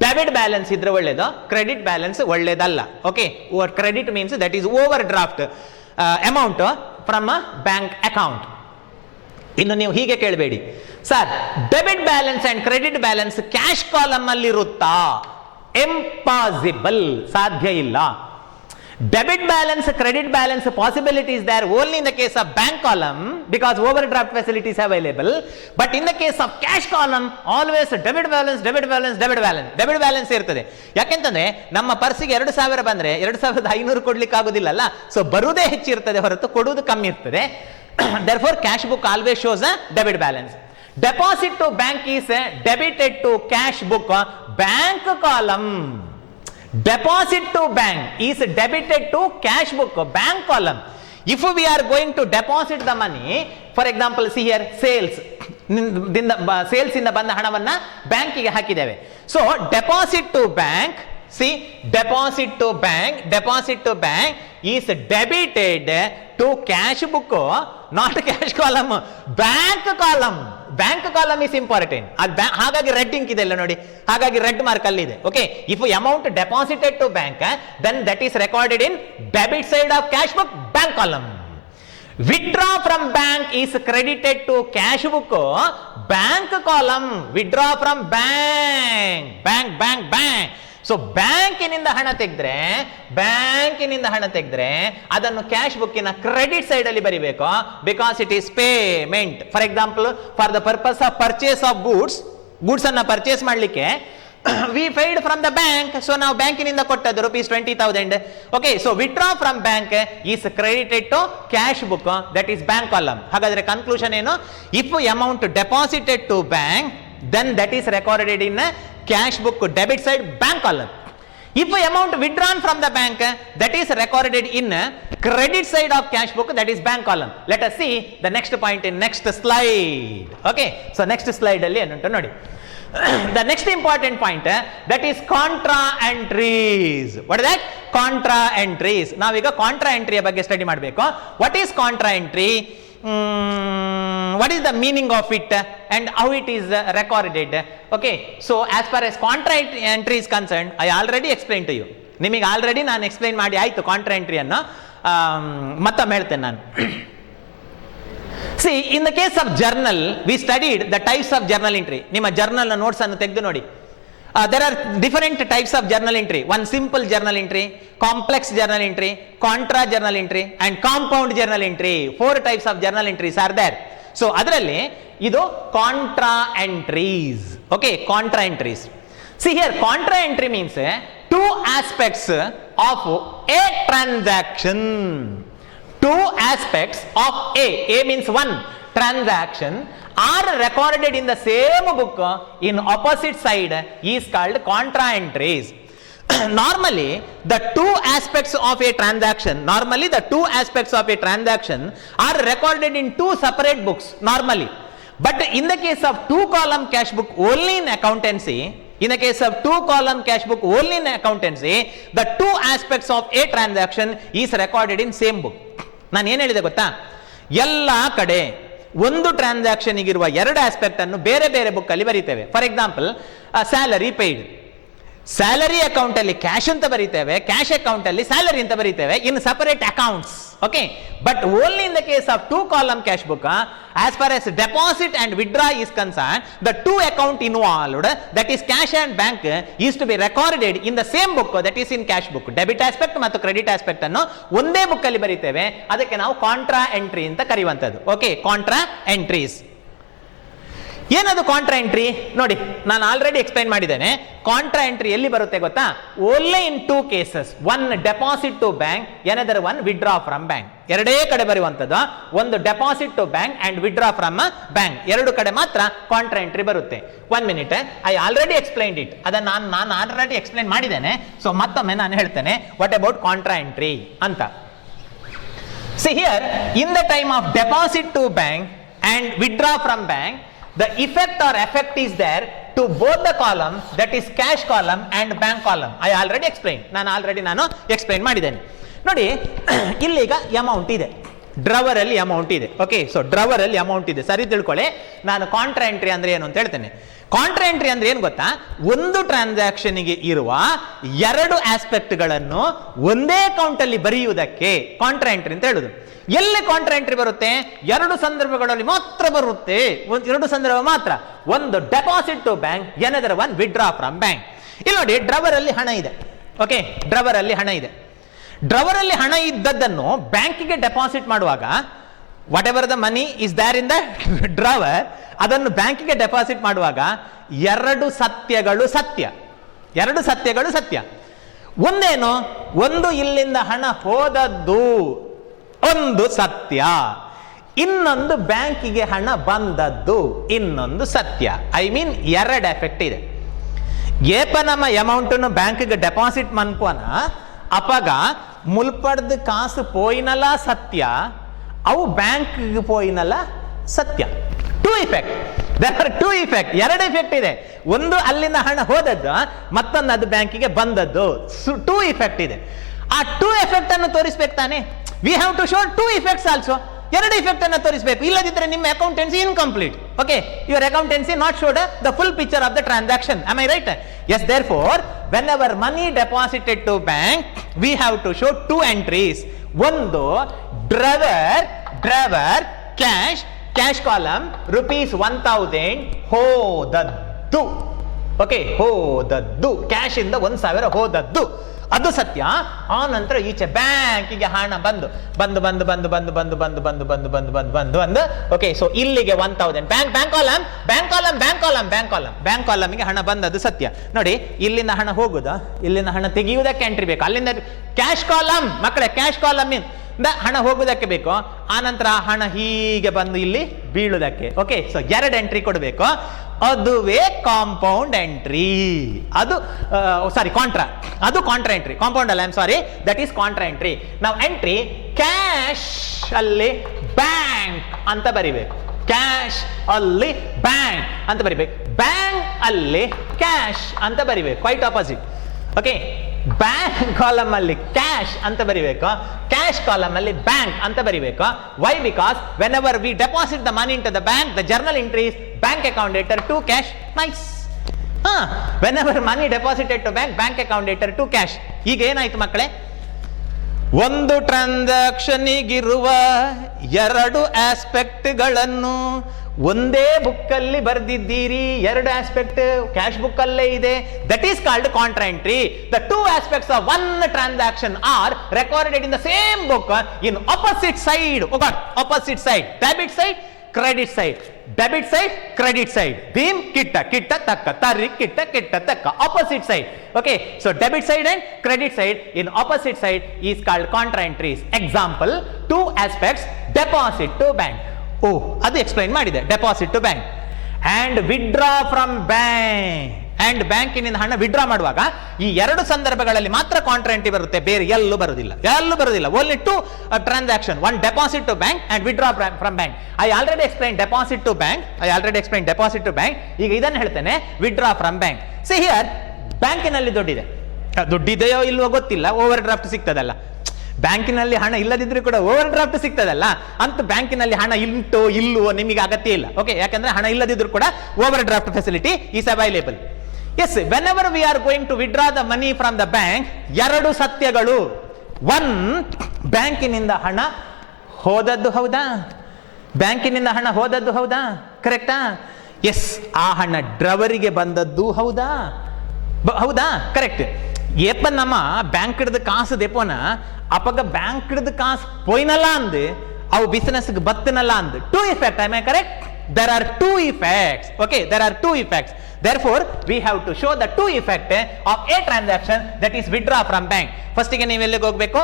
ಡೆಬಿಟ್ ಬ್ಯಾಲೆನ್ಸ್ ಇದ್ರೆ ಒಳ್ಳೇದು, ಕ್ರೆಡಿಟ್ ಬ್ಯಾಲೆನ್ಸ್ ಒಳ್ಳೇದಲ್ಲ. Okay, credit means that is overdraft amount from a bank account. ಇನ್ನು ನೀವು ಹೀಗೆ ಕೇಳಬೇಡಿ, sir debit balance and credit balance cash column ಅಲ್ಲಿ ಇರುತ್ತಾ? ಇಂಪಾಸಿಬಲ್, ಸಾಧ್ಯ ಇಲ್ಲ. Debit balance, credit balance possibility is there only in the case of bank column because overdraft facilities are available. But in the case of cash column, always debit balance, debit balance, debit balance, debit balance ಇರ್ತದೆ. ಯಾಕೆಂತಂದ್ರೆ ನಮ್ಮ ಪರ್ಸಿಗೆ 2,000 ಬಂದ್ರೆ 2,500 ಕೊಡ್ಲಿಕ್ಕೆ ಆಗೋದಿಲ್ಲಲ್ಲ. ಸೊ ಬರುವುದೇ ಹೆಚ್ಚಿರ್ತದೆ ಹೊರತು ಕೊಡುವುದು ಕಮ್ಮಿ ಇರ್ತದೆ. Therefore cash book always shows a debit balance. Deposit to bank is debited to cash book, bank column. Deposit to bank is debited to cash book, bank column. If we are going to deposit the money, for example, see here, sales ಇಂದ ಬಂದ ಹಣವನ್ನ ಬ್ಯಾಂಕಿಗೆ ಹಾಕಿದ್ದೇವೆ. So deposit to bank, see, deposit to bank is debited to cash book, not cash column, bank column. Bank column is important. ಹಾಗಾಗಿ ರೆಡ್ ಇಂಕ್ ಇದೆ ಇಲ್ಲ ನೋಡಿ, ಹಾಗಾಗಿ ರೆಡ್ ಮಾರ್ಕ್ ಅಲ್ಲಿ ಇದೆ. Okay, if amount deposited to bank then that is recorded in debit side of cash book, bank column. Withdraw from bank is credited to cash book, bank column. Withdraw from bank, bank bank bank. So ಬ್ಯಾಂಕಿನಿಂದ ಹಣ ತೆಗೆದ್ರೆ ಅದನ್ನು ಕ್ಯಾಶ್ ಬುಕ್ಕಿನ ಕ್ರೆಡಿಟ್ ಸೈಡ್ ಅಲ್ಲಿ ಬರಿಬೇಕು, because it is payment. For example, for the purpose of purchase of goods ಅನ್ನ ಪರ್ಚೇಸ್ ಮಾಡಲಿಕ್ಕೆ we paid from the bank. So ನಾವು ಬ್ಯಾಂಕಿನಿಂದ ಕೊಟ್ಟದ್ದು ₹20,000. Okay, so withdraw from bank is credited to cash book, that is bank column. ಹಾಗಾದ್ರೆ ಕನ್ಕ್ಲೂಷನ್ ಏನು? If amount deposited to bank then that is recorded in cash book, debit side, bank column. If amount withdrawn from the bank, that is recorded in credit side of cash book, that is bank column. Let us see the next point in next slide. Okay, so next slide alli enu anta nodi. The next important point, that is contra entries. What is that? Contra entries. ನಾವೀಗ contra entry ಬಗ್ಗೆ ಸ್ಟಡಿ ಮಾಡಬೇಕು. What is contra entry? What is the meaning of it and how it is recorded? Okay, so as far as contra entry is concerned, I already explained to you. ನಿಮಗೆ ಆಲ್ರೆಡಿ ನಾನು ಎಕ್ಸ್ಪ್ಲೈನ್ ಮಾಡಿ ಆಯ್ತು ಕಾಂಟ್ರಾ ಎಂಟ್ರಿಯನ್ನು. ಮತ್ತೊಮ್ಮೆ ಹೇಳ್ತೇನೆ ನಾನು. See, in the case of journal, we studied the types of journal entry. ನಿಮ್ಮ journal notes ಅನ್ನು ತೆಗೆದು ನೋಡಿ. There are different types of journal entry. One simple journal entry, complex journal entry, contra journal entry and compound journal entry. 4 types of journal entries are there. So ಅದರಲ್ಲಿ ಇದು contra entries. Okay, contra entries. See here, contra entry means two aspects of a transaction. Two aspects of A means one transaction are recorded in the same book in opposite side is called contra entries. Normally the two aspects of a transaction are recorded in two separate books normally, But in the case of 2-column cash book only in accountancy, in the case of 2-column cash book only in accountancy, the two aspects of a transaction is recorded in same book. ನಾನು ಏನು ಹೇಳಿದೆ ಗೊತ್ತಾ, ಎಲ್ಲ ಕಡೆ ಒಂದು ಟ್ರಾನ್ಸಾಕ್ಷನ್ ಇರುವ ಎರಡು ಆಸ್ಪೆಕ್ಟ್ ಅನ್ನು ಬೇರೆ ಬೇರೆ ಬುಕ್ ಅಲ್ಲಿ ಬರೀತೇವೆ. For example, salary paid, salary account ಅಲ್ಲಿ ಕ್ಯಾಶ್ ಅಂತ ಬರೀತೇವೆ, ಕ್ಯಾಶ್ ಅಕೌಂಟ್ ಅಲ್ಲಿ ಸ್ಯಾಲರಿ ಅಂತ ಬರೀತೇವೆ in separate accounts. Okay, but only in the case of 2-column cash book, as far as deposit and withdraw is concerned, the two account involved, that is cash and bank, is to be recorded in the same book, that is in cash book. Debit aspect ಮತ್ತು ಕ್ರೆಡಿಟ್ ಆಸ್ಪೆಕ್ಟ್ ಅನ್ನು ಒಂದೇ ಬುಕ್ ಅಲ್ಲಿ ಬರೀತೇವೆ, ಅದಕ್ಕೆ ನಾವು ಕಾಂಟ್ರಾ ಎಂಟ್ರಿ ಅಂತ ಕರೆಯುವಂಥದ್ದು. Okay, contra entries. ಏನದು ಕಾಂಟ್ರಾ ಎಂಟ್ರಿ? ನೋಡಿ, ನಾನು ಆಲ್ರೆಡಿ ಎಕ್ಸ್ಪ್ಲೈನ್ ಮಾಡಿದ್ದೇನೆ. ಕಾಂಟ್ರಾ ಎಂಟ್ರಿ ಎಲ್ಲಿ ಬರುತ್ತೆ ಗೊತ್ತಾ? Only in 2 cases, one deposit to bank, another one withdraw from bank. ಎರಡೇ ಕಡೆ ಬರುವಂತದ್ದು, ಒಂದು deposit to bank and withdraw from bank, ಎರಡು ಕಡೆ ಮಾತ್ರ ಕಾಂಟ್ರಾ ಎಂಟ್ರಿ ಬರುತ್ತೆ. 1 minute, I already explained it, ಅದನ್ನು ನಾನು ಆಲ್ರೆಡಿ ಎಕ್ಸ್ಪ್ಲೈನ್ ಮಾಡಿದ್ದೇನೆ. ಸೊ ಮತ್ತೊಮ್ಮೆ ನಾನು ಹೇಳ್ತೇನೆ ವಾಟ್ ಅಬೌಟ್ ಕಾಂಟ್ರಾ ಎಂಟ್ರಿ ಅಂತ. See here, in the time of deposit to bank and withdraw from bank, the effect or effect is there to both the columns, that is cash column and bank column. I already explained, ನಾನು ಎಕ್ಸ್ಪ್ಲೈನ್ ಮಾಡಿದ್ದೇನೆ. ನೋಡಿ, ಇಲ್ಲೀಗ ಅಮೌಂಟ್ ಇದೆ, ಡ್ರವರ್ ಅಲ್ಲಿ ಅಮೌಂಟ್ ಇದೆ. ಓಕೆ, ಸೊ ಡ್ರವರ್ ಅಲ್ಲಿ ಅಮೌಂಟ್ ಇದೆ, ಸರಿ ತಿಳ್ಕೊಳ್ಳಿ. ನಾನು ಕಾಂಟ್ರಾ ಎಂಟ್ರಿ ಅಂದ್ರೆ ಏನು ಅಂತ ಹೇಳ್ತೇನೆ. ಕಾಂಟ್ರಾ ಎಂಟ್ರಿ ಅಂದ್ರೆ ಏನು ಗೊತ್ತಾ? ಒಂದು ಟ್ರಾನ್ಸಾಕ್ಷನ್ ಗೆ ಇರುವ ಎರಡು ಆಸ್ಪೆಕ್ಟ್ಗಳನ್ನು ಒಂದೇ ಅಕೌಂಟ್ ಅಲ್ಲಿ ಬರೆಯುವುದಕ್ಕೆ ಕಾಂಟ್ರಾ ಎಂಟ್ರಿ ಅಂತ ಹೇಳುದು. ಎಲ್ಲಿ ಕಾಂಟ್ರಾ ಎಂಟ್ರಿ ಬರುತ್ತೆ? ಎರಡು ಸಂದರ್ಭಗಳಲ್ಲಿ ಮಾತ್ರ ಬರುತ್ತೆ, ಎರಡು ಸಂದರ್ಭ ಮಾತ್ರ. ಒಂದು deposit to bank, another one withdraw from bank. ಇಲ್ಲಿ ನೋಡಿ, ಡ್ರವರ್ ಅಲ್ಲಿ ಹಣ ಇದೆ. ಓಕೆ, ಡ್ರವರ್ ಅಲ್ಲಿ ಹಣ ಇದೆ. ಡ್ರವರ್ ಅಲ್ಲಿ ಹಣ ಇದ್ದದ್ದನ್ನು ಬ್ಯಾಂಕಿಗೆ ಡೆಪಾಸಿಟ್ ಮಾಡುವಾಗ, whatever the money is there in the drawer, ಅದನ್ನು ಬ್ಯಾಂಕಿಗೆ ಡೆಪಾಸಿಟ್ ಮಾಡುವಾಗ ಎರಡು ಸತ್ಯಗಳು ಸತ್ಯ. ಒಂದೇನು? ಒಂದು ಇಲ್ಲಿಂದ ಹಣ ಹೋದದ್ದು ಒಂದು ಸತ್ಯ, ಇನ್ನೊಂದು ಬ್ಯಾಂಕಿಗೆ ಹಣ ಬಂದದ್ದು ಇನ್ನೊಂದು ಸತ್ಯ. ಐ ಮೀನ್ ಎರಡು ಎಫೆಕ್ಟ್ ಇದೆ. ಏಪ ನಮ್ಮ ಅಮೌಂಟನ್ನು ಬ್ಯಾಂಕಿಗೆ ಡೆಪಾಸಿಟ್ ಮನ್ಪೋನ ಅಪಗ ಮುಲ್ಪಡ್ದು ಕಾಸು ಪೋಯಿನಲ್ಲ ಸತ್ಯ, ಅವು ಬ್ಯಾಂಕ್ಗೆ ಪೋಯಿನಲ್ಲ ಸತ್ಯ. Two effect, there are two effect, ಎರಡು ಇಫೆಕ್ಟ್ ಇದೆ. ಒಂದು ಅಲ್ಲಿಂದ ಹಣ ಹೋದದ್ದು, ಮತ್ತೊಂದು ಅದು ಬ್ಯಾಂಕಿಗೆ ಬಂದದ್ದು. ಟೂ ಇಫೆಕ್ಟ್ ಇದೆ. ಆ ಟೂ ಎಫೆಕ್ಟ್ ಅನ್ನು ತೋರಿಸ್ಬೇಕು ತಾನೆ. We have to show two effects also. ಎರಡು ಇಫೆಕ್ಟ್ ಅನ್ನು ತೋರಿಸಬೇಕು, ಇಲ್ಲದಿದ್ದರೆ ನಿಮ್ಮ accountancy incomplete. Okay, your accountancy not showed the full picture of the transaction. Am I right? Yes, therefore, whenever money deposited to bank, we have to show two entries. ಒಂದು ಡ್ರವರ್ cash column rupees 1000 ಹೋದದ್ದು. ಓಕೆ, ಹೋದದ್ದು ಕ್ಯಾಶ್ ಇಂದ 1000 ಹೋದದ್ದು, ಅದು ಸತ್ಯ. ಆ ನಂತರ ಈಚೆ ಬ್ಯಾಂಕಿಗೆ ಹಣ ಬಂದು. ಓಕೆ, ಸೊ ಇಲ್ಲಿಗೆ 1000 ಬ್ಯಾಂಕ್ ಕಾಲಮ್ಗೆ ಹಣ ಬಂದದ್ದು ಸತ್ಯ. ನೋಡಿ, ಇಲ್ಲಿಂದ ಹಣ ಹೋಗುದ, ಇಲ್ಲಿಂದ ಹಣ ತೆಗೆಯುವುದಕ್ಕೆ ಎಂಟ್ರಿ ಬೇಕು. ಅಲ್ಲಿಂದ ಕ್ಯಾಶ್ ಕಾಲಮ್, ಮಕ್ಕಳೇ, ಕ್ಯಾಶ್ ಕಾಲಮ್ ಹಣ ಹೋಗುವುದಕ್ಕೆ ಬೇಕು. ಆನಂತರ ಹಣ ಹೀಗೆ ಬಂದು ಇಲ್ಲಿ ಬೀಳುವುದಕ್ಕೆ. ಓಕೆ, ಸೊ ಎರಡು ಎಂಟ್ರಿ ಕೊಡಬೇಕು. ಅದುವೇ ಕಾಂಪೌಂಡ್ ಎಂಟ್ರಿ. ಅದು ಕಾಂಟ್ರಾ, ಅದು ಕಾಂಟ್ರಾ ಎಂಟ್ರಿ. ಕಾಂಪೌಂಡ್ ಅಲ್ಲ, I am sorry, that is contra entry. ನಾವು ಎಂಟ್ರಿ ಕ್ಯಾಶ್ ಅಲ್ಲಿ ಬ್ಯಾಂಕ್ ಅಂತ ಬರಿಬೇಕು, ಕ್ಯಾಶ್ ಅಲ್ಲಿ ಬ್ಯಾಂಕ್ ಅಂತ ಬರಿಬೇಕು, ಬ್ಯಾಂಕ್ ಅಲ್ಲಿ ಕ್ಯಾಶ್ ಅಂತ ಬರಿಬೇಕು, quite opposite. Okay, bank column ಅಲ್ಲಿ ಕ್ಯಾಶ್ ಅಂತ ಬರಿಬೇಕು, ಕ್ಯಾಶ್ ಕಾಲಮ್ ಅಲ್ಲಿ ಬ್ಯಾಂಕ್ ಅಂತ ಬರಿಬೇಕು. Why? Because whenever we deposit the money in to the bank, the journal entries bank account debtor to cash. Nice. Whenever money deposited to bank account debtor to cash. ಈಗ ಏನಾಯ್ತು ಮಕ್ಕಳೇ? ಒಂದು ಟ್ರಾನ್ಸಾಕ್ಷನ್ಗಿರುವ ಎರಡು ಆಸ್ಪೆಕ್ಟ್ಗಳನ್ನು ಒಂದೇ ಬುಕ್ ಅಲ್ಲಿ ಬರೆದಿದ್ದೀರಿ. ಎರಡು ಆಸ್ಪೆಕ್ಟ್ ಕ್ಯಾಶ್ ಬುಕ್ ಅಲ್ಲೇ ಇದೆ. That is called contra entry. The two aspects of one transaction are recorded in the same book in opposite side. Opposite side, debit side, credit side, debit side, credit side. ಭೀಮ್ ಕಿಟ್ಟ ತಕ್ಕ, ತರ್ರಿ ಕಿಟ್ಟ ತಕ್ಕ, opposite side. Okay, so debit side and credit side in opposite side is called contra entries. Example, two aspects, deposit to bank. ಅದು ಎಕ್ಸ್ಪ್ಲೈನ್ ಮಾಡಿದೆ, deposit to bank. And withdraw from bank, and ಬ್ಯಾಂಕಿನಿಂದ ಹಣ ವಿಡ್ರಾ ಮಾಡುವಾಗ ಈ ಎರಡು ಸಂದರ್ಭಗಳಲ್ಲಿ ಮಾತ್ರ ಕಾಂಟ್ರಾ ಎಂಟ್ರಿ ಬರುತ್ತೆ, ಬೇರೆ ಎಲ್ಲೂ ಬರುವುದಿಲ್ಲ. Only two transaction, one deposit to bank and withdraw from bank. I already explain deposit to bank. ಈಗ ಇದನ್ನು ಹೇಳ್ತೇನೆ, withdraw from bank. See here, ಬ್ಯಾಂಕಿನಲ್ಲಿ ದುಡ್ಡಿದೆಯೋ ಇಲ್ವೋ ಗೊತ್ತಿಲ್ಲ, ಓವರ್ ಡ್ರಾಫ್ಟ್ ಸಿಗ್ತದಲ್ಲ. ಬ್ಯಾಂಕಿನಲ್ಲಿ ಹಣ ಇಲ್ಲದಿದ್ರೂ ಕೂಡ ಓವರ್ ಡ್ರಾಫ್ಟ್ ಸಿಗ್ತದಲ್ಲ, ಅಂತ ಬ್ಯಾಂಕಿನಲ್ಲಿ ಹಣ ಇಲ್ಲೋ ಇಲ್ಲವೋ ನಿಮಗೆ ಅಗತ್ಯ ಇಲ್ಲ. ಓಕೆ, ಯಾಕಂದ್ರೆ ಹಣ ಇಲ್ಲದಿದ್ರೂ ಕೂಡ overdraft facility is available. Yes, whenever we are going to withdraw the money from the bank, ಎರಡು ಸತ್ಯಗಳು. ಒನ್, ಬ್ಯಾಂಕಿನಿಂದ ಹಣ ಹೋದದ್ದು ಹೌದಾ, ಕರೆಕ್ಟಾ? ಎಸ್, ಆ ಹಣ ಡ್ರವರಿಗೆ ಬಂದದ್ದು ಹೌದಾ, ಕರೆಕ್ಟ್. ಏಪ ನಮ್ಮ ಬ್ಯಾಂಕ್ ಹಿಡ್ದು ಕಾಸು ದೆಪೋನ ಅಪಗ ಬ್ಯಾಂಕ್ ಹಿಡ್ದು ಕಾಸು ಪೋಯ್ನಲ್ಲ ಅಂದ್ ಅವು ಬಿಸಿನೆಸ್ ಬತ್ತನಲ್ಲ ಅಂದ್. Two effect, I my correct? There are two effects. Okay, there are two effects. Therefore, we have to show the two effect of a transaction, that is withdraw from bank. First ಗೆ ನೀವು ಎಲ್ಲಿಗೆ ಹೋಗ್ಬೇಕು?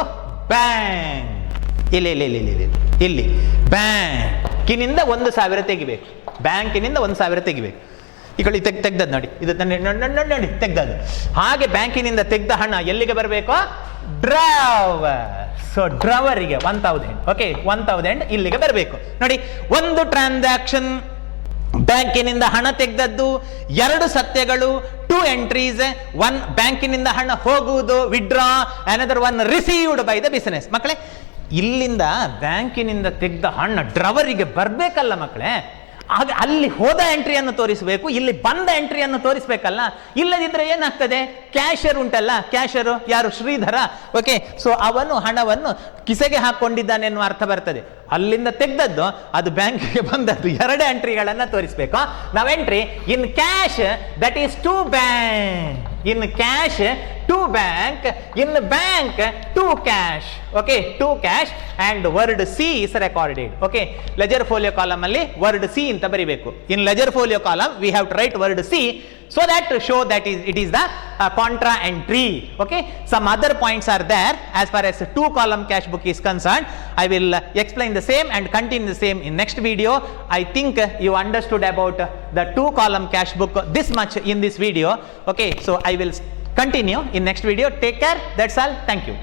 ಬ್ಯಾಂಕ್. ಇಲ್ಲಿ ಬ್ಯಾಂಕಿನಿಂದ 1,000 ತೆಗಿಬೇಕು. ಈ ಕಡೆ ತೆಗ್ದದ್ದು ನೋಡಿ, ಇದು ನೋಡಿ ತೆಗ್ದದ್ದು. ಹಾಗೆ ಬ್ಯಾಂಕಿನಿಂದ ತೆಗ್ದ ಹಣ ಎಲ್ಲಿಗೆ ಬರಬೇಕು? ಡ್ರಾವರ್. ಸೊ ಡ್ರಾವರಿಗೆ 1,000. ಓಕೆ, 1,000 ಇಲ್ಲಿಗೆ ಬರಬೇಕು. ನೋಡಿ, ಒಂದು ಟ್ರಾನ್ಸಾಕ್ಷನ್, ಬ್ಯಾಂಕಿನಿಂದ ಹಣ ತೆಗೆದದ್ದು, ಎರಡು ಸತ್ಯಗಳು, 2 ಎಂಟ್ರೀಸ್. ಒನ್, ಬ್ಯಾಂಕಿನಿಂದ ಹಣ ಹೋಗುವುದು, withdraw. Another one, received by the business. ಮಕ್ಕಳೇ, ಇಲ್ಲಿಂದ ಬ್ಯಾಂಕಿನಿಂದ ತೆಗೆದ ಹಣ ಡ್ರವರಿಗೆ ಬರಬೇಕಲ್ಲ ಮಕ್ಕಳೇ. ಆಗ ಅಲ್ಲಿ ಹೋದ ಎಂಟ್ರಿಯನ್ನು ತೋರಿಸಬೇಕು, ಇಲ್ಲಿ ಬಂದ ಎಂಟ್ರಿಯನ್ನು ತೋರಿಸಬೇಕಲ್ಲ. ಇಲ್ಲದಿದ್ರೆ ಏನಾಗ್ತದೆ? ಕ್ಯಾಶರ್ ಉಂಟಲ್ಲ, ಕ್ಯಾಶರು ಯಾರು? ಶ್ರೀಧರ. ಓಕೆ, ಸೊ ಅವನು ಹಣವನ್ನು ಕಿಸೆಗೆ ಹಾಕೊಂಡಿದ್ದಾನೆ ಎನ್ನುವ ಅರ್ಥ ಬರ್ತದೆ. ಅಲ್ಲಿಂದ ತೆಗೆದದ್ದು ಅದು ಬ್ಯಾಂಕಿಗೆ ಬಂದದ್ದು, ಎರಡು ಎಂಟ್ರಿಗಳನ್ನು ತೋರಿಸಬೇಕು. ನಾವು entry in cash, that is to bank. In cash to bank, in bank to cash. Okay, to cash and word C is recorded. Okay, ledger folio column ಅಲ್ಲಿ ವರ್ಡ್ ಸಿ ಅಂತ ಬರಿಬೇಕು. In ledger folio column we have to write word C, so that to show that it is the contra entry. Okay, some other points are there as far as 2 column cash book is concerned. I will explain the same and continue the same in next video. I think you understood about the 2 column cash book this much in this video. Okay, so I will continue in next video. Take care, that's all. Thank you.